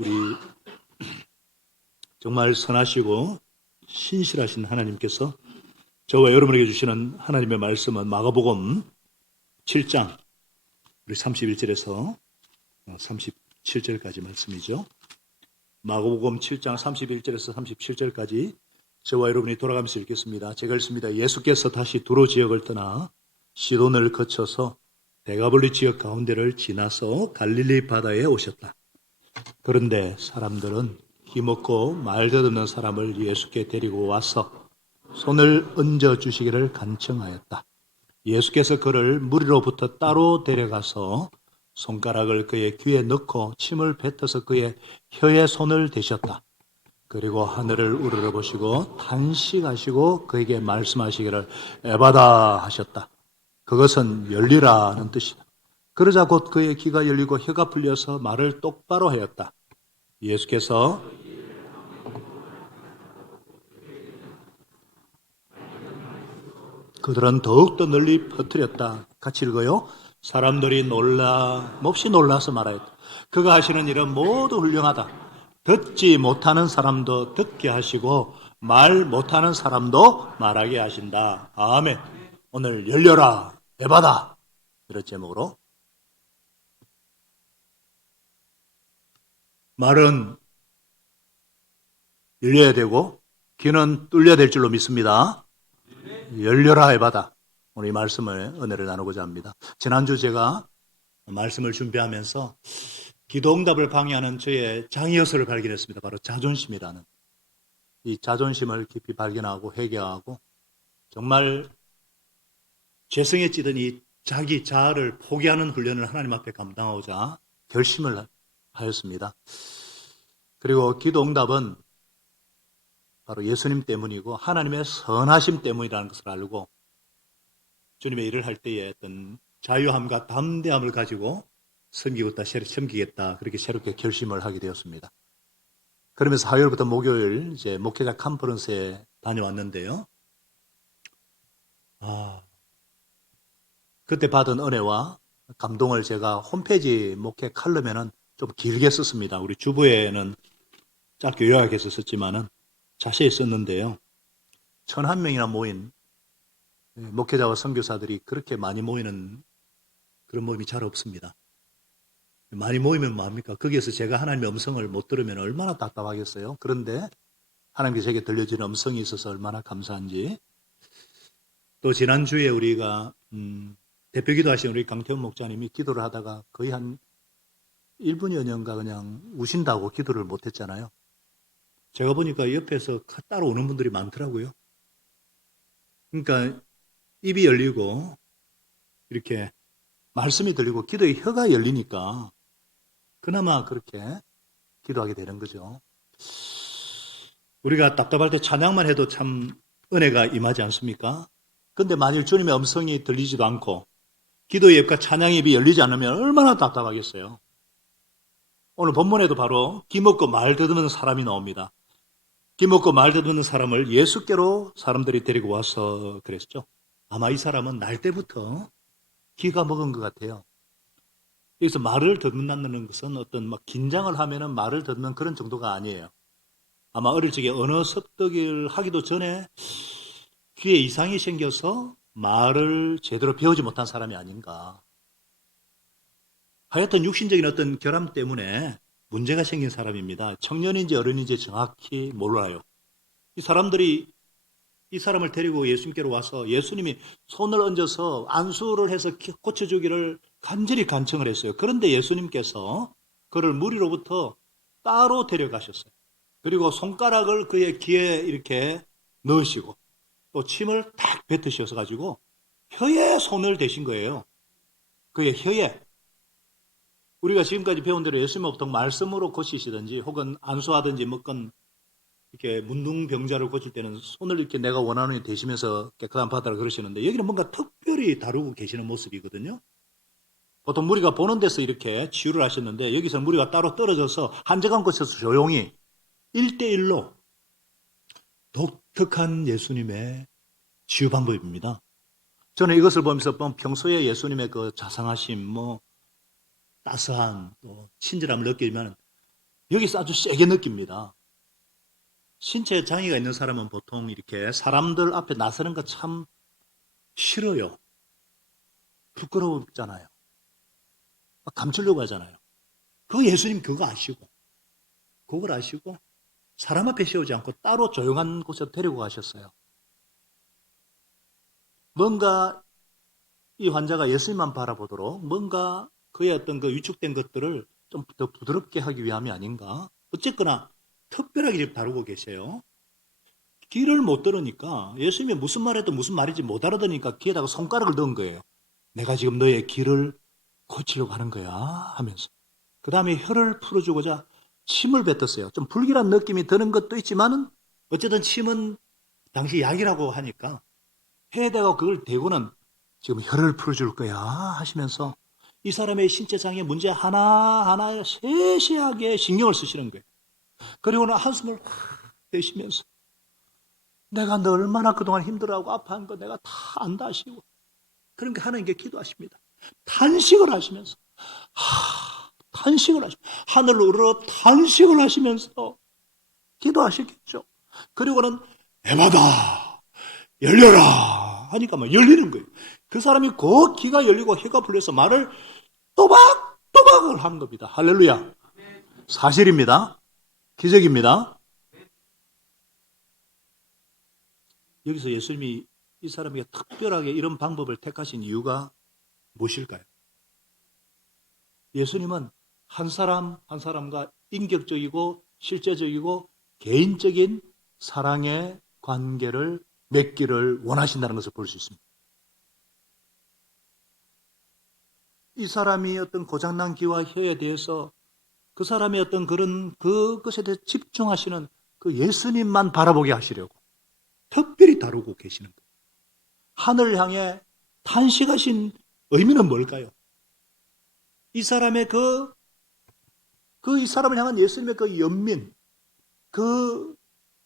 우리 정말 선하시고 신실하신 하나님께서 저와 여러분에게 주시는 하나님의 말씀은 마가복음 7장 우리 31절에서 37절까지 말씀이죠. 마가복음 7장 31절에서 37절까지 저와 여러분이 돌아가면서 읽겠습니다. 제가 읽습니다. 예수께서 다시 두로 지역을 떠나 시돈을 거쳐서 데가볼리 지역 가운데를 지나서 갈릴리 바다에 오셨다. 그런데 사람들은 힘없고 말 더듬는 사람을 예수께 데리고 와서 손을 얹어 주시기를 간청하였다. 예수께서 그를 무리로부터 따로 데려가서 손가락을 그의 귀에 넣고 침을 뱉어서 그의 혀에 손을 대셨다. 그리고 하늘을 우러러보시고 탄식하시고 그에게 말씀하시기를 에바다 하셨다. 그것은 열리라는 뜻이다. 그러자 곧 그의 귀가 열리고 혀가 풀려서 말을 똑바로 하였다. 예수께서 그들은 더욱더 널리 퍼뜨렸다. 같이 읽어요. 사람들이 몹시 놀라서 말하였다. 그가 하시는 일은 모두 훌륭하다. 듣지 못하는 사람도 듣게 하시고 말 못하는 사람도 말하게 하신다. 아멘. 오늘 열려라 에바다 이런 제목으로 말은 열려야 되고 귀는 뚫려야 될 줄로 믿습니다. 열려라 에바다. 오늘 이 말씀을 은혜를 나누고자 합니다. 지난주 제가 말씀을 준비하면서 기도응답을 방해하는 저의 장애요소를 발견했습니다. 바로 자존심이라는 이 자존심을 깊이 발견하고 회개하고 정말 죄성에 찌든 이 자기 자아를 포기하는 훈련을 하나님 앞에 감당하고자 결심을 하였습니다. 그리고 기도응답은 바로 예수님 때문이고 하나님의 선하심 때문이라는 것을 알고 주님의 일을 할 때에 어떤 자유함과 담대함을 가지고 섬기겠다 그렇게 새롭게 결심을 하게 되었습니다. 그러면서 화요일부터 목요일 이제 목회자 컨퍼런스에 다녀왔는데요. 그때 받은 은혜와 감동을 제가 홈페이지 목회 칼럼에는 좀 길게 썼습니다. 우리 주부에는 짧게 요약해서 썼지만은 자세히 썼는데요. 1,001명이나 모인 목회자와 선교사들이 그렇게 많이 모이는 그런 모임이 잘 없습니다. 많이 모이면 뭐합니까? 거기에서 제가 하나님의 음성을 못 들으면 얼마나 답답하겠어요. 그런데 하나님께 제게 들려주는 음성이 있어서 얼마나 감사한지. 또 지난주에 우리가 대표기도 하신 우리 강태훈 목사님이 기도를 하다가 거의 한 1분여 년가 그냥 우신다고 기도를 못했잖아요. 제가 보니까 옆에서 따라오는 분들이 많더라고요. 그러니까 입이 열리고 이렇게 말씀이 들리고 기도의 혀가 열리니까 그나마 그렇게 기도하게 되는 거죠. 우리가 답답할 때 찬양만 해도 참 은혜가 임하지 않습니까? 근데 만일 주님의 음성이 들리지도 않고 기도의 입과 찬양의 입이 열리지 않으면 얼마나 답답하겠어요. 오늘 본문에도 바로 기먹고 말 더듬는 사람이 나옵니다. 기먹고 말 더듬는 사람을 예수께로 사람들이 데리고 와서 그랬죠. 아마 이 사람은 날 때부터 기가 먹은 것 같아요. 여기서 말을 더듬는다는 것은 어떤 막 긴장을 하면은 말을 더듬는 그런 정도가 아니에요. 아마 어릴 적에 언어 습득을 하기도 전에 귀에 이상이 생겨서 말을 제대로 배우지 못한 사람이 아닌가. 하여튼 육신적인 어떤 결함 때문에 문제가 생긴 사람입니다. 청년인지 어른인지 정확히 몰라요. 이 사람들이 이 사람을 데리고 예수님께로 와서 예수님이 손을 얹어서 안수를 해서 고쳐주기를 간절히 간청을 했어요. 그런데 예수님께서 그를 무리로부터 따로 데려가셨어요. 그리고 손가락을 그의 귀에 이렇게 넣으시고 또 침을 탁 뱉으셔서 가지고 혀에 손을 대신 거예요. 그의 혀에. 우리가 지금까지 배운 대로 예수님은 보통 말씀으로 고치시든지 혹은 안수하든지 먹건 이렇게 문둥병자를 고칠 때는 손을 이렇게 내가 원하는 데 대시면서 깨끗한 바다를 그러시는데 여기는 뭔가 특별히 다루고 계시는 모습이거든요. 보통 무리가 보는 데서 이렇게 치유를 하셨는데 여기서 무리가 따로 떨어져서 한적한 곳에서 조용히 1대1로 독특한 예수님의 치유 방법입니다. 저는 이것을 보면서 평소에 예수님의 그 자상하심, 따스한 또 친절함을 느끼지만 여기서 아주 세게 느낍니다. 신체에 장애가 있는 사람은 보통 이렇게 사람들 앞에 나서는 거 참 싫어요. 부끄럽잖아요. 막 감추려고 하잖아요. 그거 예수님 그거 아시고, 그걸 아시고 사람 앞에 세우지 않고 따로 조용한 곳에 데리고 가셨어요. 뭔가 이 환자가 예수님만 바라보도록 뭔가 그의 어떤 그 위축된 것들을 좀 더 부드럽게 하기 위함이 아닌가. 어쨌거나 특별하게 지금 다루고 계세요. 귀를 못 들으니까 예수님이 무슨 말해도 무슨 말인지 못 알아듣으니까 귀에다가 손가락을 넣은 거예요. 내가 지금 너의 귀를 고치려고 하는 거야 하면서. 그 다음에 혀를 풀어주고자 침을 뱉었어요. 좀 불길한 느낌이 드는 것도 있지만은 어쨌든 침은 당시 약이라고 하니까 혀에다가 그걸 대고는 지금 혀를 풀어줄 거야 하시면서 이 사람의 신체 장애 문제 하나하나에 세세하게 신경을 쓰시는 거예요. 그리고는 한숨을 내쉬면서 내가 너 얼마나 그동안 힘들어하고 아파한 거 내가 다 안다 하시고 그러니까 하나님께 기도하십니다. 탄식을 하시면서 탄식을 하시면서 하늘로 우러러 탄식을 하시면서 기도하셨겠죠. 그리고는 에바다 열려라 하니까 막 열리는 거예요. 그 사람이 그 귀가 열리고 혀가 풀려서 말을 또박또박을 하는 겁니다. 할렐루야. 사실입니다. 기적입니다. 여기서 예수님이 이 사람에게 특별하게 이런 방법을 택하신 이유가 무엇일까요? 예수님은 한 사람 한 사람과 인격적이고 실제적이고 개인적인 사랑의 관계를 맺기를 원하신다는 것을 볼 수 있습니다. 이 사람이 어떤 고장난 귀와 혀에 대해서 그 사람의 어떤 그것에 대해 집중하시는 그 예수님만 바라보게 하시려고 특별히 다루고 계시는 거예요. 하늘을 향해 탄식하신 의미는 뭘까요? 이 사람의 이 사람을 향한 예수님의 그 연민, 그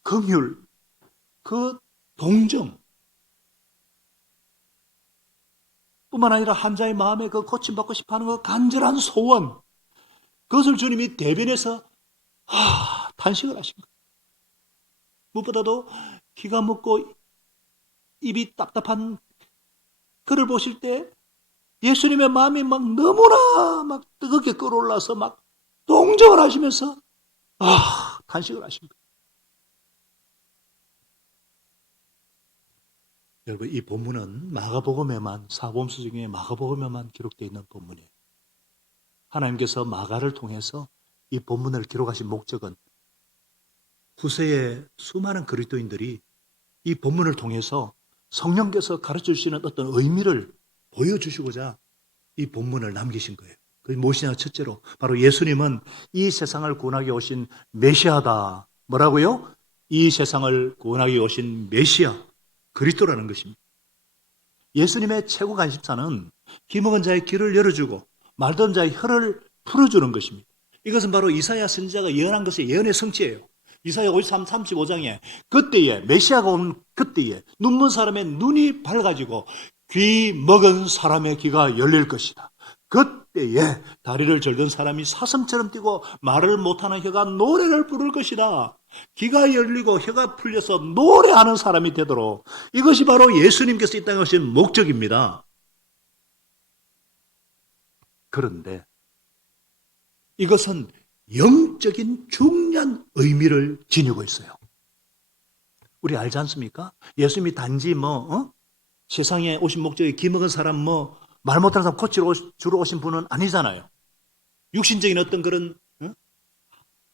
긍휼, 그 동정 뿐만 아니라 환자의 마음에 그 고침받고 싶어하는 그 간절한 소원, 그것을 주님이 대변해서 탄식을 하신 거예요. 무엇보다도 귀가 먹고 입이 답답한 그를 보실 때 예수님의 마음이 막 너무나 막 뜨겁게 끓어올라서 막 동정을 하시면서 탄식을 하신 거예요. 여러분, 이 본문은 마가복음에만, 사복음서 중에 마가복음에만 기록되어 있는 본문이에요. 하나님께서 마가를 통해서 이 본문을 기록하신 목적은 후세의 수많은 그리스도인들이 이 본문을 통해서 성령께서 가르쳐 주시는 어떤 의미를 보여주시고자 이 본문을 남기신 거예요. 그게 무엇이냐? 첫째로 바로 예수님은 이 세상을 구원하기 오신 메시아다. 뭐라고요? 이 세상을 구원하기 오신 메시아, 그리스도라는 것입니다. 예수님의 최고 관심사는 귀먹은 자의 귀를 열어주고 말던 자의 혀를 풀어주는 것입니다. 이것은 바로 이사야 선지자가 예언한 것의 예언의 성취예요. 이사야 53, 35장에 그때에 메시아가 온 그때에 눈먼 사람의 눈이 밝아지고 귀 먹은 사람의 귀가 열릴 것이다. 그때에 다리를 절던 사람이 사슴처럼 뛰고 말을 못하는 혀가 노래를 부를 것이다. 귀가 열리고 혀가 풀려서 노래하는 사람이 되도록 이것이 바로 예수님께서 이 땅에 오신 목적입니다. 그런데 이것은 영적인 중요한 의미를 지니고 있어요. 우리 알지 않습니까? 예수님이 단지 세상에 오신 목적이 귀 먹은 사람 말 못하는 사람 고치러 주러 오신 분은 아니잖아요. 육신적인 어떤 그런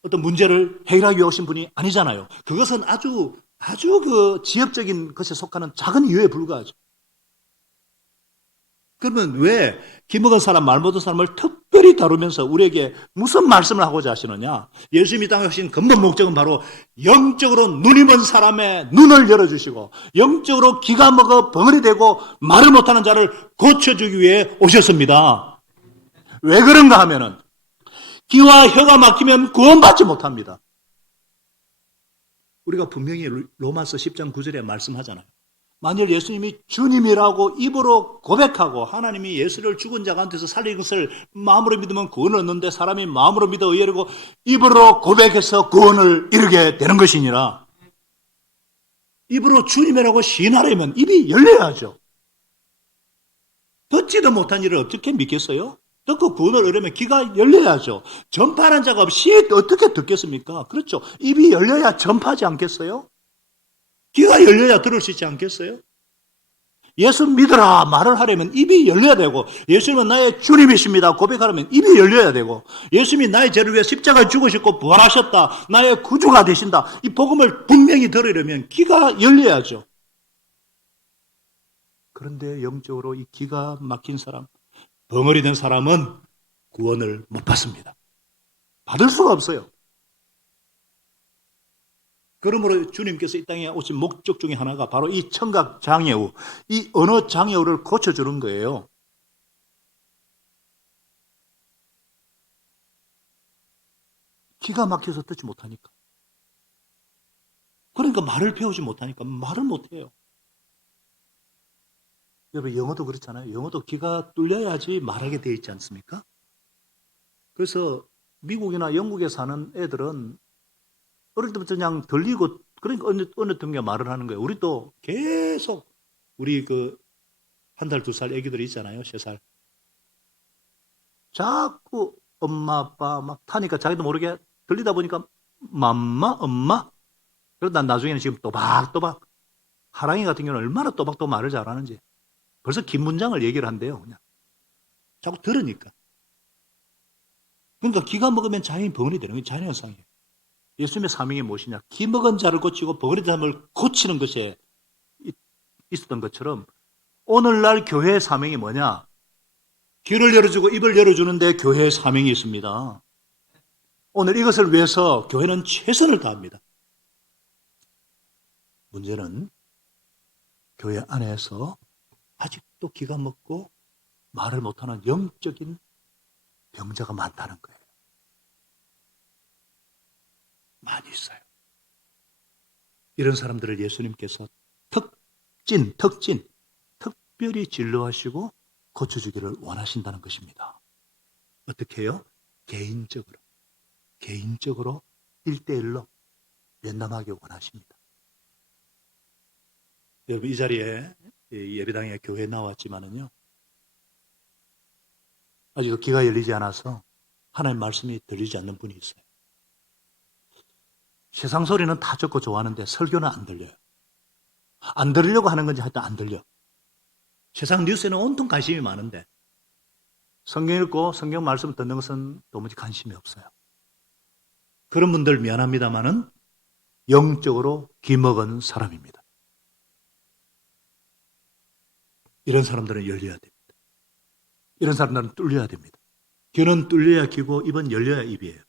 어떤 문제를 해결하기 위해 오신 분이 아니잖아요. 그것은 아주 그 지엽적인 것에 속하는 작은 이유에 불과하죠. 그러면 왜 귀 먹은 사람, 말 못한 사람을 특별히 다루면서 우리에게 무슨 말씀을 하고자 하시느냐? 예수님이 땅에 오신 근본 목적은 바로 영적으로 눈이 먼 사람의 눈을 열어주시고 영적으로 귀가 먹어 벙어리 되고 말을 못하는 자를 고쳐주기 위해 오셨습니다. 왜 그런가 하면은 귀와 혀가 막히면 구원받지 못합니다. 우리가 분명히 로마서 10장 9절에 말씀하잖아요. 만일 예수님이 주님이라고 입으로 고백하고 하나님이 예수를 죽은 자 가운데서 살린 것을 마음으로 믿으면 구원을 얻는데 사람이 마음으로 믿어 의를 이루고 입으로 고백해서 구원을 이루게 되는 것이니라. 입으로 주님이라고 시인하려면 입이 열려야죠. 듣지도 못한 일을 어떻게 믿겠어요? 듣고 구원을 얻으려면 귀가 열려야죠. 전파하는 자가 없이 어떻게 듣겠습니까? 그렇죠. 입이 열려야 전파하지 않겠어요? 귀가 열려야 들을 수 있지 않겠어요? 예수 믿으라 말을 하려면 입이 열려야 되고, 예수님은 나의 주님이십니다 고백하려면 입이 열려야 되고, 예수님이 나의 죄를 위해 십자가에 죽으셨고 부활하셨다, 나의 구주가 되신다, 이 복음을 분명히 들으려면 귀가 열려야죠. 그런데 영적으로 이 기가 막힌 사람, 벙어리 된 사람은 구원을 못 받습니다. 받을 수가 없어요. 그러므로 주님께서 이 땅에 오신 목적 중에 하나가 바로 이 청각 장애우, 이 언어 장애우를 고쳐주는 거예요. 기가 막혀서 듣지 못하니까. 그러니까 말을 배우지 못하니까 말을 못해요. 여러분, 영어도 그렇잖아요. 영어도 귀가 뚫려야지 말하게 되어 있지 않습니까? 그래서 미국이나 영국에 사는 애들은 어릴 때부터 그냥 들리고, 그러니까 어느 둥게 말을 하는 거예요. 우리도 계속, 우리 한 달, 2살 애기들이 있잖아요. 3살. 자꾸 엄마, 아빠 막 타니까 자기도 모르게 들리다 보니까 맘마, 엄마. 그러다 나중에는 지금 또박또박. 하랑이 같은 경우는 얼마나 또박또박 말을 잘하는지. 벌써 긴 문장을 얘기를 한대요. 그냥. 자꾸 들으니까. 그러니까 기가 먹으면 자연히 벙어리 되는 게 자연현상이에요. 예수님의 사명이 무엇이냐? 기 먹은 자를 고치고 벙어리 된 사람을 고치는 것에 있었던 것처럼 오늘날 교회의 사명이 뭐냐? 귀를 열어주고 입을 열어주는데 교회의 사명이 있습니다. 오늘 이것을 위해서 교회는 최선을 다합니다. 문제는 교회 안에서 아직도 기가 먹고 말을 못하는 영적인 병자가 많다는 거예요. 많이 있어요. 이런 사람들을 예수님께서 특별히 진료하시고 고쳐주기를 원하신다는 것입니다. 어떻게 해요? 개인적으로 1대1로 면담하기 원하십니다. 여러분, 이 자리에 예배당에 교회에 나왔지만은요, 아직도 귀가 열리지 않아서 하나님 말씀이 들리지 않는 분이 있어요. 세상 소리는 다 듣고 좋아하는데 설교는 안 들려요. 안 들으려고 하는 건지 하여튼 안 들려. 세상 뉴스에는 온통 관심이 많은데 성경 읽고 성경 말씀 듣는 것은 도무지 관심이 없어요. 그런 분들 미안합니다만은 영적으로 기먹은 사람입니다. 이런 사람들은 열려야 됩니다. 이런 사람들은 뚫려야 됩니다. 귀는 뚫려야 귀고 입은 열려야 입이에요.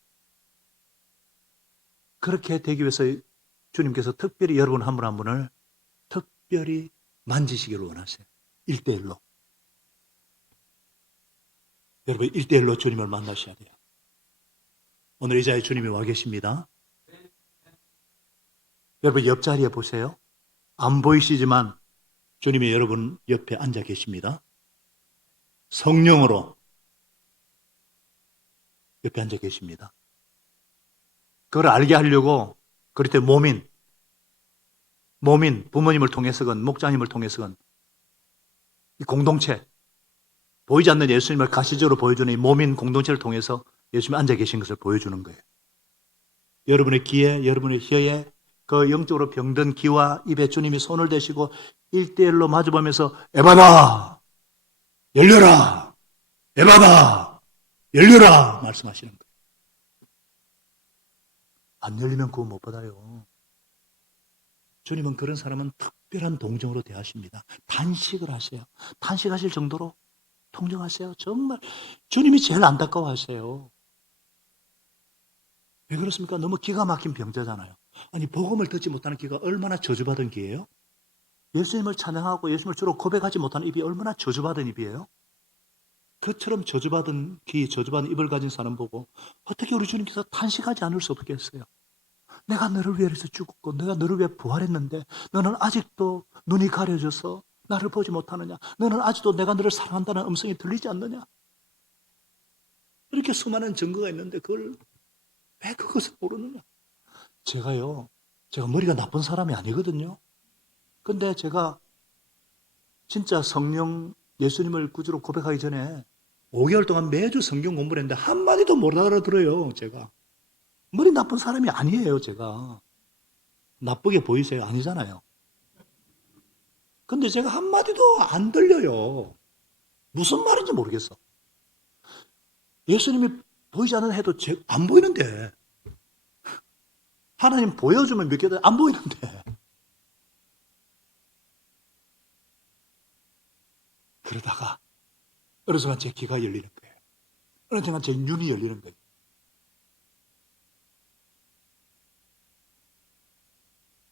그렇게 되기 위해서 주님께서 특별히 여러분 한 분 한 분을 특별히 만지시기를 원하세요. 1대1로. 여러분 1대1로 주님을 만나셔야 돼요. 오늘 이 자리에 주님이 와 계십니다. 여러분 옆자리에 보세요. 안 보이시지만 주님이 여러분 옆에 앉아 계십니다. 성령으로 옆에 앉아 계십니다. 그걸 알게 하려고 그럴 때 몸인 부모님을 통해서건 목자님을 통해서건 이 공동체 보이지 않는 예수님을 가시적으로 보여주는 이 몸인 공동체를 통해서 예수님이 앉아 계신 것을 보여주는 거예요. 여러분의 귀에 여러분의 혀에 그 영적으로 병든 귀와 입에 주님이 손을 대시고 1대1로 마주보면서 에바다 열려라 에바다 열려라 말씀하시는 거예요. 안 열리면 구원 못 받아요. 주님은 그런 사람은 특별한 동정으로 대하십니다. 단식을 하세요. 단식하실 정도로 동정하세요. 정말 주님이 제일 안타까워하세요. 왜 그렇습니까? 너무 기가 막힌 병자잖아요. 아니 복음을 듣지 못하는 귀가 얼마나 저주받은 귀예요? 예수님을 찬양하고 예수님을 주로 고백하지 못하는 입이 얼마나 저주받은 입이에요? 그처럼 저주받은 귀, 저주받은 입을 가진 사람 보고 어떻게 우리 주님께서 탄식하지 않을 수 없겠어요? 내가 너를 위해서 죽었고 내가 너를 위해 부활했는데 너는 아직도 눈이 가려져서 나를 보지 못하느냐? 너는 아직도 내가 너를 사랑한다는 음성이 들리지 않느냐? 이렇게 수많은 증거가 있는데 그걸 왜 그것을 모르느냐? 제가 머리가 나쁜 사람이 아니거든요. 근데 제가 진짜 성령 예수님을 구주로 고백하기 전에 5개월 동안 매주 성경 공부를 했는데 한마디도 못 알아들어요, 제가. 머리 나쁜 사람이 아니에요, 제가. 나쁘게 보이세요? 아니잖아요. 근데 제가 한마디도 안 들려요. 무슨 말인지 모르겠어. 예수님이 보이지 않는 해도 안 보이는데. 하나님 보여주면 몇 개도 안 보이는데. 그러다가 어느 순간 제 귀가 열리는 거예요. 어느 순간 제 눈이 열리는 거예요.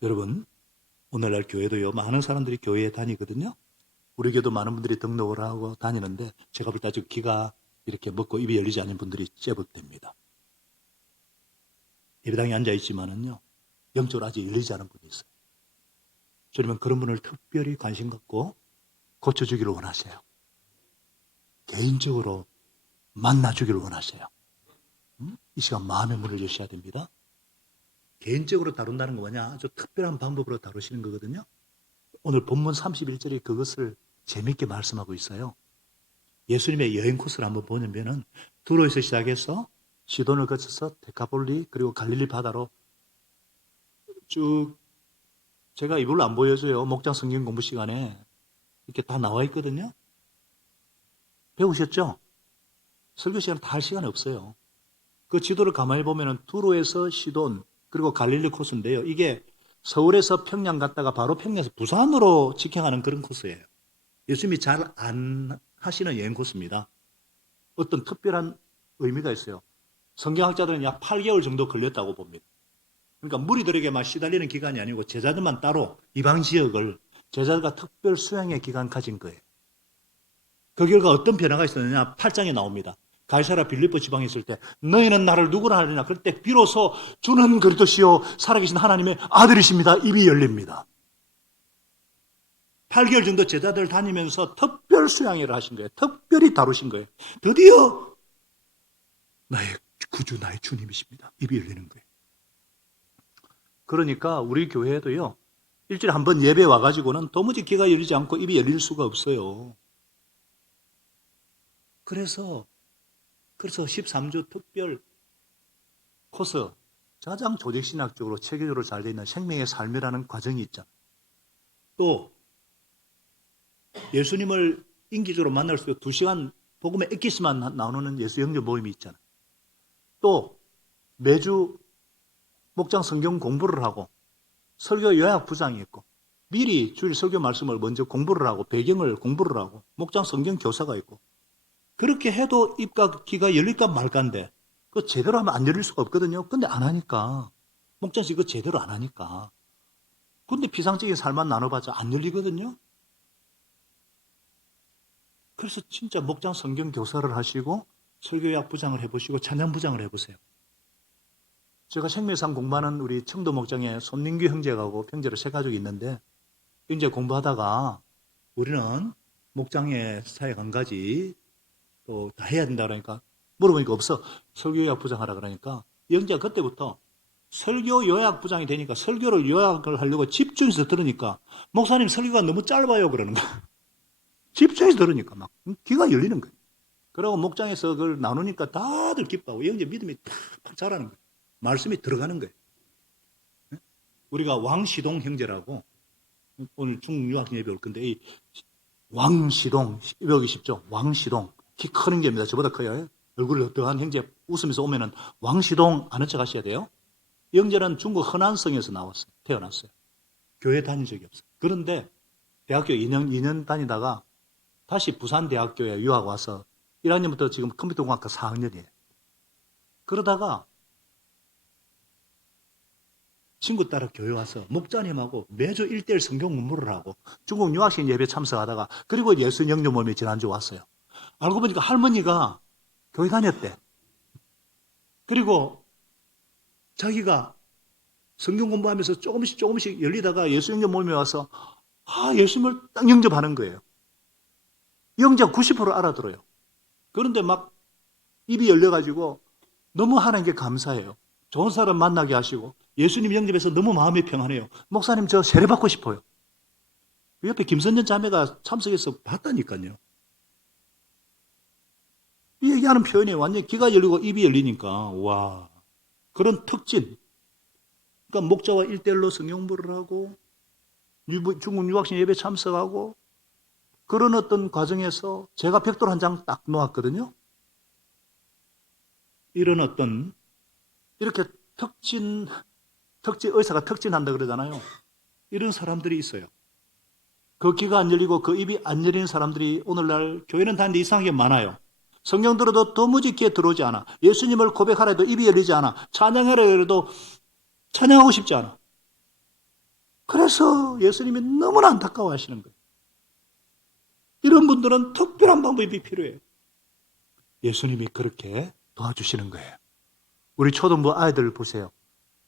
여러분, 오늘날 교회도요, 많은 사람들이 교회에 다니거든요. 우리 교회도 많은 분들이 등록을 하고 다니는데, 제가 볼 때 아직 귀가 이렇게 먹고 입이 열리지 않은 분들이 제법 됩니다. 예배당에 앉아있지만은요, 영적으로 아직 열리지 않은 분이 있어요. 주님은 그런 분을 특별히 관심 갖고 고쳐주기를 원하세요. 개인적으로 만나주기를 원하세요. 이 시간 마음의 문을 여셔야 됩니다. 개인적으로 다룬다는 거 뭐냐? 아주 특별한 방법으로 다루시는 거거든요. 오늘 본문 31절에 그것을 재밌게 말씀하고 있어요. 예수님의 여행 코스를 한번 보면은 두로에서 시작해서 시돈을 거쳐서 데카폴리 그리고 갈릴리 바다로 쭉 제가 이불로 안 보여줘요. 목장 성경 공부 시간에 이렇게 다 나와 있거든요. 배우셨죠? 설교 시간 다 할 시간이 없어요. 그 지도를 가만히 보면은 두로에서 시돈 그리고 갈릴리 코스인데요. 이게 서울에서 평양 갔다가 바로 평양에서 부산으로 직행하는 그런 코스예요. 예수님이 잘 안 하시는 여행 코스입니다. 어떤 특별한 의미가 있어요. 성경학자들은 약 8개월 정도 걸렸다고 봅니다. 그러니까 무리들에게만 시달리는 기간이 아니고 제자들만 따로 이방 지역을 제자들과 특별 수양의 기간 가진 거예요. 그 결과 어떤 변화가 있었느냐? 8장에 나옵니다. 가이사랴 빌립보 지방에 있을 때 너희는 나를 누구라 하느냐? 그럴 때 비로소 주는 그리스도시요 살아계신 하나님의 아들이십니다. 입이 열립니다. 8개월 정도 제자들 다니면서 특별 수양회를 하신 거예요. 특별히 다루신 거예요. 드디어 나의 구주, 나의 주님이십니다. 입이 열리는 거예요. 그러니까 우리 교회에도요. 일주일에 한 번 예배 와가지고는 도무지 귀가 열리지 않고 입이 열릴 수가 없어요. 그래서 13주 특별 코스, 가장 조직신학적으로 체계적으로 잘 되어 있는 생명의 삶이라는 과정이 있잖아요. 또 예수님을 인기적으로 만날 수 있고 2시간 복음의 엑기스만 나누는 예수 영접 모임이 있잖아요. 또 매주 목장 성경 공부를 하고 설교 요약 부장이 있고 미리 주일 설교 말씀을 먼저 공부를 하고 배경을 공부를 하고 목장 성경 교사가 있고 그렇게 해도 입과 귀가 열릴까 말까인데 그거 제대로 하면 안 열릴 수가 없거든요. 근데 안 하니까 목장씨 그거 제대로 안 하니까 근데 비상적인 삶만 나눠봤자 안 열리거든요. 그래서 진짜 목장 성경 교사를 하시고 설교약 부장을 해보시고 찬양 부장을 해보세요. 제가 생명상 공부하는 우리 청도 목장에 손민규 형제하고 형제로 세 가족이 있는데 이제 공부하다가 우리는 목장에 사역 한 가지 또 다 해야 된다 그러니까 물어보니까 없어. 설교 요약 부장하라 그러니까 형제가 그때부터 설교 요약 부장이 되니까 설교를 요약을 하려고 집중해서 들으니까 목사님 설교가 너무 짧아요 그러는 거야. 집중해서 들으니까 막 귀가 열리는 거예요. 그리고 목장에서 그걸 나누니까 다들 기뻐하고 형제 믿음이 팍팍 자라는 거예요. 말씀이 들어가는 거예요. 우리가 왕시동 형제라고 오늘 중국 유학생 예배 올 건데 이 왕시동 여기 쉽죠? 왕시동 키 큰 형제입니다. 저보다 커요. 얼굴이 어떠한 형제 웃으면서 오면은 왕시동 아는 척 하셔야 돼요. 이 형제는 중국 허난성에서 나왔어요. 태어났어요. 교회 다닌 적이 없어요. 그런데 대학교 2년 다니다가 다시 부산대학교에 유학 와서 1학년부터 지금 컴퓨터공학과 4학년이에요. 그러다가 친구 따라 교회 와서 목자님하고 매주 1:1 성경 공부를 하고 중국 유학생 예배 참석하다가 그리고 예수 영접 모임에 지난주 왔어요. 알고 보니까 할머니가 교회 다녔대. 그리고 자기가 성경 공부하면서 조금씩 열리다가 예수 영접 모임에 와서 예수님을 딱 영접하는 거예요. 영접 90% 알아들어요. 그런데 막 입이 열려가지고 너무 하나님께 감사해요. 좋은 사람 만나게 하시고 예수님 영접해서 너무 마음이 평안해요. 목사님 저 세례받고 싶어요. 그 옆에 김선전 자매가 참석해서 봤다니까요. 이 얘기하는 표현이 완전히 귀가 열리고 입이 열리니까 와 그런 특진. 그러니까 목자와 1대1로 성경 공부를 하고 중국 유학생 예배 참석하고 그런 어떤 과정에서 제가 벽돌 한 장 딱 놓았거든요. 이런 어떤 이렇게 의사가 특진한다 그러잖아요. 이런 사람들이 있어요. 그 귀가 안 열리고 그 입이 안 열리는 사람들이 오늘날 교회는 다니는데 이상하게 많아요. 성경 들어도 도무지 귀에 들어오지 않아. 예수님을 고백하라 해도 입이 열리지 않아. 찬양하라 해도 찬양하고 싶지 않아. 그래서 예수님이 너무나 안타까워하시는 거예요. 이런 분들은 특별한 방법이 필요해요. 예수님이 그렇게 도와주시는 거예요. 우리 초등부 아이들 보세요.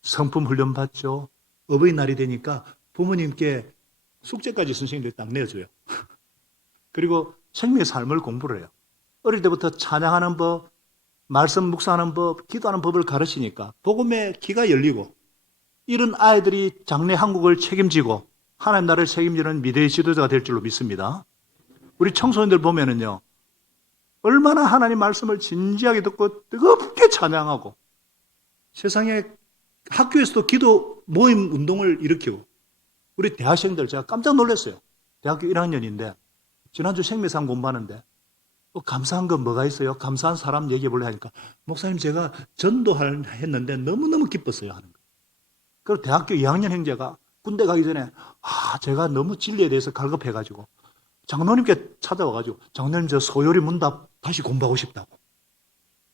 성품 훈련 받죠. 어버이날이 되니까 부모님께 숙제까지 선생님들이 딱 내줘요. 그리고 생명의 삶을 공부를 해요. 어릴 때부터 찬양하는 법, 말씀 묵상하는 법, 기도하는 법을 가르치니까 복음의 귀가 열리고 이런 아이들이 장래 한국을 책임지고 하나님 나라를 책임지는 미래의 지도자가 될 줄로 믿습니다. 우리 청소년들 보면은요. 얼마나 하나님 말씀을 진지하게 듣고 뜨겁게 찬양하고 세상에 학교에서도 기도 모임 운동을 일으키고 우리 대학생들 제가 깜짝 놀랐어요. 대학교 1학년인데 지난주 생매상 공부하는데 감사한 건 뭐가 있어요? 감사한 사람 얘기해 볼래 하니까 목사님 제가 전도했는데 너무너무 기뻤어요 하는 거예요. 그리고 대학교 2학년 형제가 군대 가기 전에 제가 너무 진리에 대해서 갈급해가지고 장로님께 찾아와가지고 장로님 저 소요리 문답 다시 공부하고 싶다고.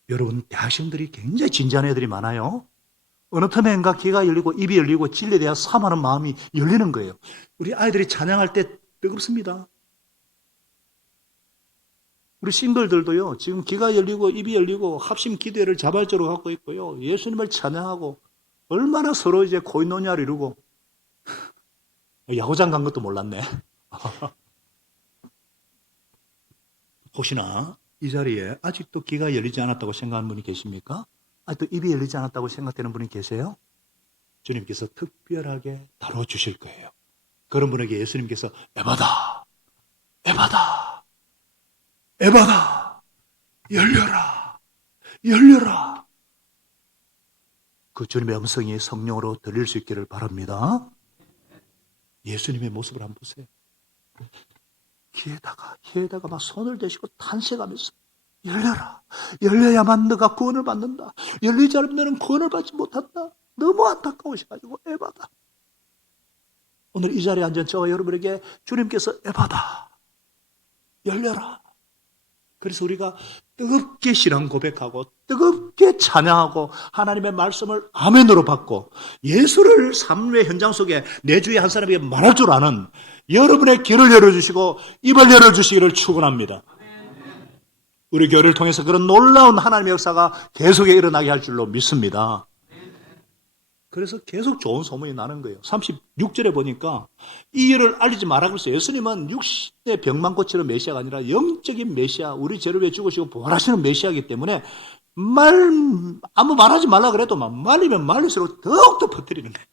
여러분 대학생들이 굉장히 진지한 애들이 많아요. 어느 틈엔가 귀가 열리고 입이 열리고 진리에 대한 사모하는 마음이 열리는 거예요. 우리 아이들이 찬양할 때 뜨겁습니다. 우리 싱글들도요. 지금 귀가 열리고 입이 열리고 합심 기도회를 자발적으로 갖고 있고요. 예수님을 찬양하고 얼마나 서로 이제 코인노냐를 이루고 야구장 간 것도 몰랐네. 혹시나 이 자리에 아직도 귀가 열리지 않았다고 생각하는 분이 계십니까? 아직도 입이 열리지 않았다고 생각되는 분이 계세요? 주님께서 특별하게 다뤄주실 거예요. 그런 분에게 예수님께서 에바다, 에바다, 에바다, 열려라, 열려라. 그 주님의 음성이 성령으로 들릴 수 있기를 바랍니다. 예수님의 모습을 한번 보세요. 혀에다가 막 손을 대시고 탄식하면서 열려라. 열려야만 너가 구원을 받는다. 열리지 않으면 너는 구원을 받지 못한다. 너무 안타까우셔가지고 에바다. 오늘 이 자리에 앉은 저와 여러분에게 주님께서 에바다. 열려라. 그래서 우리가 뜨겁게 신앙 고백하고 뜨겁게 찬양하고 하나님의 말씀을 아멘으로 받고 예수를 삶의 현장 속에 내 주위에 한 사람에게 말할 줄 아는 여러분의 귀를 열어주시고 입을 열어주시기를 축원합니다. 우리 교회를 통해서 그런 놀라운 하나님의 역사가 계속 일어나게 할 줄로 믿습니다. 그래서 계속 좋은 소문이 나는 거예요. 36절에 보니까 이 일을 알리지 말라고 했어요. 예수님은 육신의 병만 고치는 메시아가 아니라 영적인 메시아, 우리 죄를 위해 죽으시고 부활하시는 메시아이기 때문에 아무 말하지 말라 그래도 막 말리면 말릴수록 더욱더 퍼뜨리는 거예요.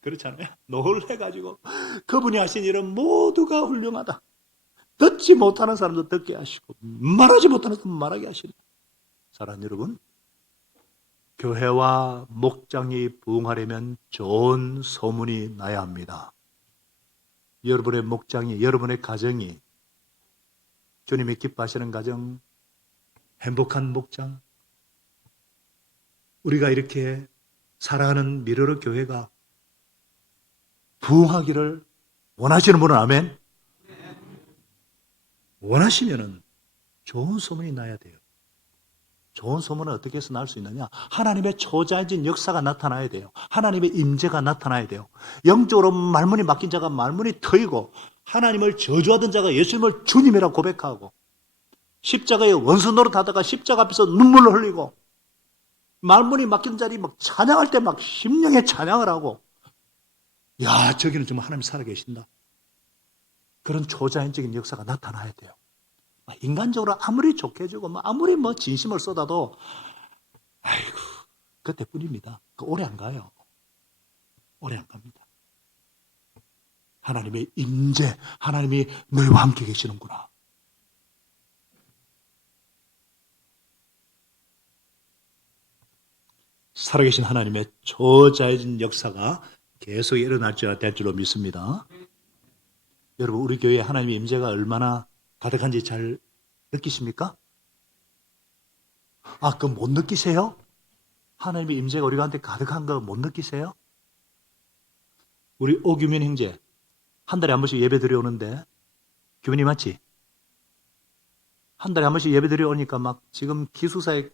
그렇잖아요. 놀래가지고 그분이 하신 일은 모두가 훌륭하다. 듣지 못하는 사람도 듣게 하시고 말하지 못하는 사람도 말하게 하시는 거예요. 사랑하는 여러분, 교회와 목장이 부흥하려면 좋은 소문이 나야 합니다. 여러분의 목장이, 여러분의 가정이 주님이 기뻐하시는 가정, 행복한 목장, 우리가 이렇게 사랑하는 미러러 교회가 부흥하기를 원하시는 분은 아멘? 원하시면은 좋은 소문이 나야 돼요. 좋은 소문은 어떻게 해서 날 수 있느냐? 하나님의 초자연적인 역사가 나타나야 돼요. 하나님의 임재가 나타나야 돼요. 영적으로 말문이 막힌 자가 말문이 트이고 하나님을 저주하던 자가 예수님을 주님이라고 고백하고 십자가에 원수 노릇하다가 십자가 앞에서 눈물을 흘리고 말문이 막힌 자리 막 찬양할 때 막 심령에 찬양을 하고, 야, 저기는 정말 하나님 살아계신다. 그런 초자연적인 역사가 나타나야 돼요. 인간적으로 아무리 좋게 해주고, 아무리 진심을 쏟아도, 아이고, 그때뿐입니다. 오래 안 가요. 오래 안 갑니다. 하나님의 임재, 하나님이 너희와 함께 계시는구나. 살아계신 하나님의 초자연적인 역사가 계속 일어날 줄로 믿습니다. 여러분, 우리 교회에 하나님의 임재가 얼마나 가득한지 잘 느끼십니까? 그럼 못 느끼세요? 하나님의 임재가 우리한테 가득한 거 못 느끼세요? 우리 오규민 형제, 한 달에 한 번씩 예배 드려오는데, 규민이 맞지? 한 달에 한 번씩 예배 드려오니까 막 지금 기숙사에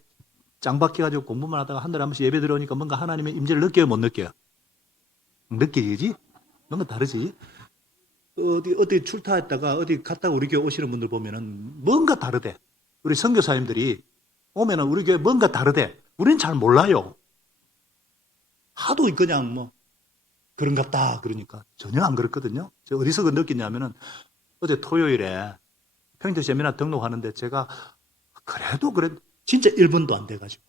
짱 박혀가지고 공부만 하다가 한 달에 한 번씩 예배 드려오니까 뭔가 하나님의 임재를 느껴요, 못 느껴요? 느끼지? 뭔가 다르지? 어디 출타했다가 어디 갔다가 우리 교회 오시는 분들 보면은 뭔가 다르대. 우리 선교사님들이 오면은 우리 교회 뭔가 다르대. 우리는 잘 몰라요. 하도 그냥 그런갑다 그러니까 전혀 안 그렇거든요. 제가 어디서 그 느끼냐면은 어제 토요일에 평택 세미나 등록하는데 제가 그래도 진짜 1분도 안 돼가지고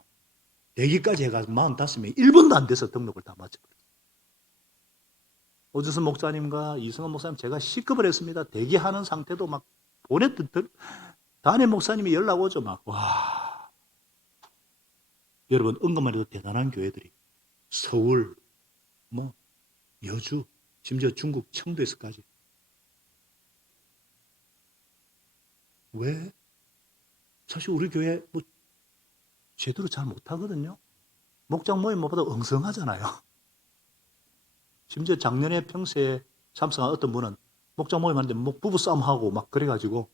대기까지 해가지고 45명 1분도 안 돼서 등록을 다 마쳐버렸어요. 오주선 목사님과 이승원 목사님 제가 시급을 했습니다. 대기하는 상태도 막 보냈던 담임 목사님이 연락 오죠. 와. 여러분, 은근만 해도 대단한 교회들이 서울, 여주, 심지어 중국 청도에서까지. 왜? 사실 우리 교회 제대로 잘 못하거든요. 목장 모임 못 봐도 엉성하잖아요. 심지어 작년에 평소에 참석한 어떤 분은 목장 모임 하는데 부부싸움하고 막 그래가지고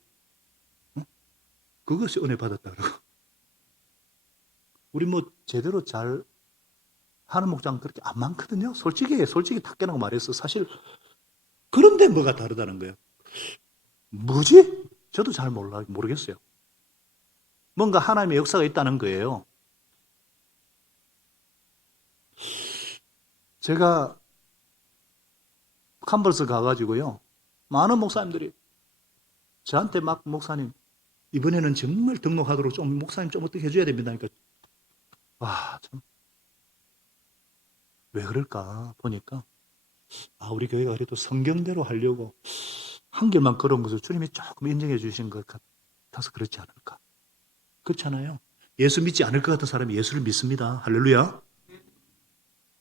그것이 은혜 받았다 그러고. 우리 제대로 잘 하는 목장 그렇게 안 많거든요. 솔직히 탁 깨놓고 말해서 사실 그런데 뭐가 다르다는 거예요. 뭐지? 저도 잘 모르겠어요. 뭔가 하나님의 역사가 있다는 거예요. 제가 캄버스 가가지고요. 많은 목사님들이 저한테 목사님 이번에는 정말 등록하도록 목사님 좀 어떻게 해줘야 됩니다. 그러니까 참 왜 그럴까 보니까 우리 교회가 그래도 성경대로 하려고 한결만 걸어온 것을 주님이 조금 인정해 주신 것 같아서 그렇지 않을까. 그렇잖아요. 예수 믿지 않을 것 같은 사람이 예수를 믿습니다. 할렐루야.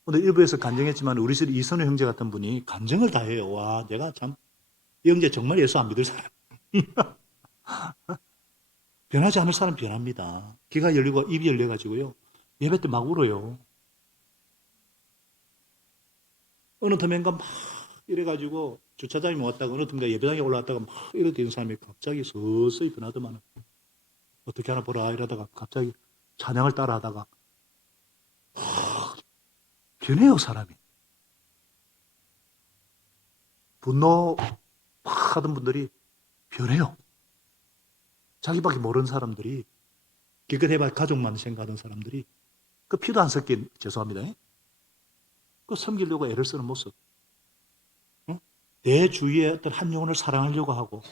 오늘 일부에서 간증했지만 우리 집 이선우 형제 같은 분이 간증을 다 해요. 와, 내가 참 이 형제 정말 예수 안 믿을 사람. 변하지 않을 사람 변합니다. 귀가 열리고 입이 열려가지고요. 예배 때 막 울어요. 어느 텀엔가 막 이래가지고 주차장에 왔다가 어느 텀엔가 예배당에 올라왔다가 막 이러던 사람이 갑자기 서서히 변하더만 어떻게 하나 보라 이러다가 갑자기 찬양을 따라 하다가 변해요, 사람이. 분노 막 하던 분들이 변해요. 자기밖에 모르는 사람들이 기껏 해봐 가족만 생각하던 사람들이 그 피도 안 섞인 죄송합니다. 그 섬기려고 애를 쓰는 모습. 내 주위의 어떤 한 영혼을 사랑하려고 하고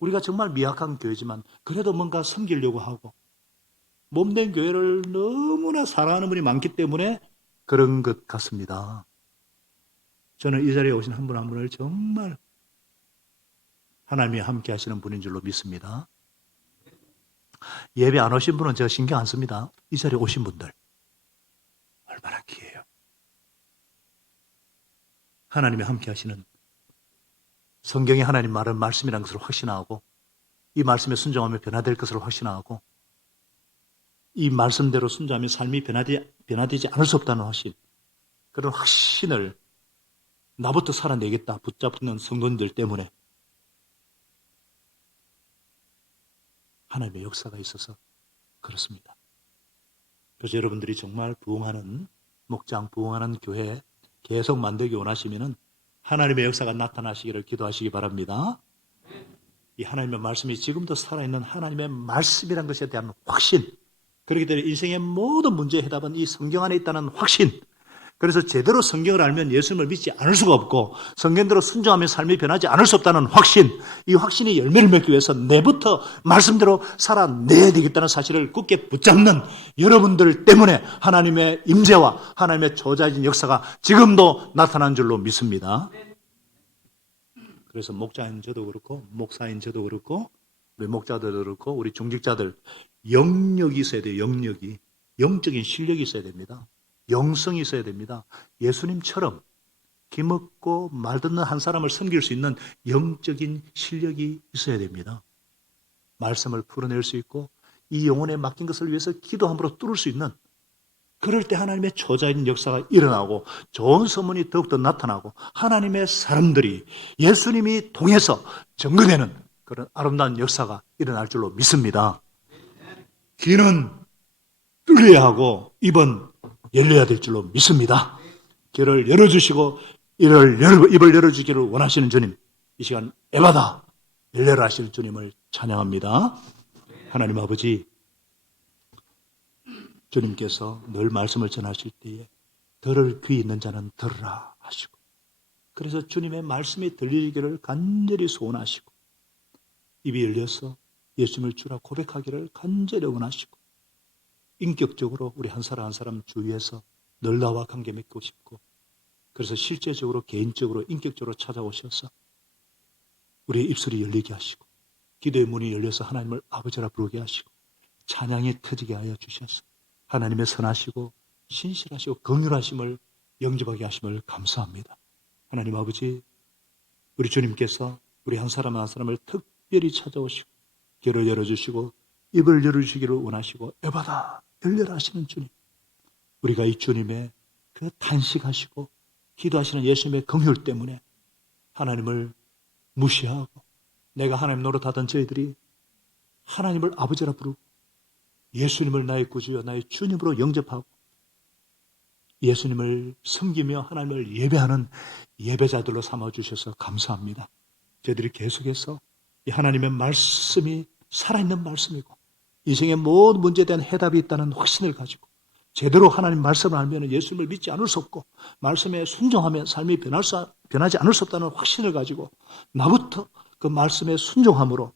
우리가 정말 미약한 교회지만 그래도 뭔가 섬기려고 하고 몸된 교회를 너무나 사랑하는 분이 많기 때문에 그런 것 같습니다. 저는 이 자리에 오신 한 분 한 분을 정말 하나님이 함께 하시는 분인 줄로 믿습니다. 예배 안 오신 분은 제가 신경 안 씁니다. 이 자리에 오신 분들 얼마나 귀해요. 하나님이 함께 하시는 성경에 하나님 말은 말씀이라는 것을 확신하고 이 말씀에 순종하며 변화될 것을 확신하고 이 말씀대로 순종하며 삶이 변화되지 않을 수 없다는 확신, 그런 확신을 나부터 살아내겠다 붙잡는 성도님들 때문에 하나님의 역사가 있어서 그렇습니다. 그래서 여러분들이 정말 부흥하는 목장, 부흥하는 교회 계속 만들기 원하시면은 하나님의 역사가 나타나시기를 기도하시기 바랍니다. 이 하나님의 말씀이 지금도 살아있는 하나님의 말씀이라는 것에 대한 확신, 그렇기 때문에 인생의 모든 문제의 해답은 이 성경 안에 있다는 확신. 그래서 제대로 성경을 알면 예수님을 믿지 않을 수가 없고 성경대로 순종하면 삶이 변하지 않을 수 없다는 확신. 이 확신이 열매를 맺기 위해서 내부터 말씀대로 살아내야 되겠다는 사실을 굳게 붙잡는 여러분들 때문에 하나님의 임재와 하나님의 조자진 역사가 지금도 나타난 줄로 믿습니다. 그래서 목자인 저도 그렇고 목사인 저도 그렇고 우리 목자들도 그렇고 우리 중직자들 영역이 있어야 돼요. 영역이. 영적인 실력이 있어야 됩니다. 영성이 있어야 됩니다. 예수님처럼 기먹고 말 듣는 한 사람을 섬길 수 있는 영적인 실력이 있어야 됩니다. 말씀을 풀어낼 수 있고 이 영혼에 맡긴 것을 위해서 기도함으로 뚫을 수 있는, 그럴 때 하나님의 초자인 역사가 일어나고 좋은 소문이 더욱더 나타나고 하나님의 사람들이 예수님이 통해서 증거되는 그런 아름다운 역사가 일어날 줄로 믿습니다. 귀는 뚫려야 하고 입은 열려야 될 줄로 믿습니다. 귀를 열어주시고 입을 열어주기를 원하시는 주님, 이 시간 에바다 열려라 하시는 주님을 찬양합니다. 하나님 아버지, 주님께서 늘 말씀을 전하실 때에 들을 귀 있는 자는 들으라 하시고, 그래서 주님의 말씀이 들리기를 간절히 소원하시고 입이 열려서 예수님을 주라 고백하기를 간절히 원하시고, 인격적으로 우리 한 사람 한 사람 주위에서 늘 나와 관계 맺고 싶고, 그래서 실제적으로 개인적으로 인격적으로 찾아오셔서 우리의 입술이 열리게 하시고 기도의 문이 열려서 하나님을 아버지라 부르게 하시고 찬양이 터지게 하여 주셔서 하나님의 선하시고 신실하시고 긍휼하심을 영접하게 하심을 감사합니다. 하나님 아버지, 우리 주님께서 우리 한 사람 한 사람을 특별히 찾아오시고 귀를 열어주시고 입을 열어주시기를 원하시고 에바다 열려라 하시는 주님, 우리가 이 주님의 그 탄식하시고 기도하시는 예수님의 긍휼 때문에 하나님을 무시하고 내가 하나님 노릇하던 저희들이 하나님을 아버지라 부르고 예수님을 나의 구주여 나의 주님으로 영접하고 예수님을 섬기며 하나님을 예배하는 예배자들로 삼아주셔서 감사합니다. 저희들이 계속해서 이 하나님의 말씀이 살아있는 말씀이고 인생의 모든 문제에 대한 해답이 있다는 확신을 가지고 제대로 하나님 말씀을 알면 예수님을 믿지 않을 수 없고 말씀에 순종하면 삶이 변하지 않을 수 없다는 확신을 가지고 나부터 그 말씀에 순종함으로,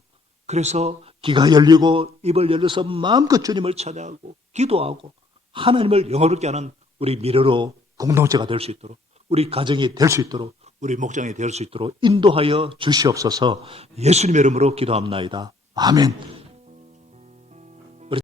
그래서 귀가 열리고 입을 열려서 마음껏 주님을 찬양하고 기도하고 하나님을 영화롭게 하는 우리 미래로 공동체가 될 수 있도록, 우리 가정이 될 수 있도록, 우리 목장이 될 수 있도록 인도하여 주시옵소서. 예수님의 이름으로 기도합나이다. 아멘.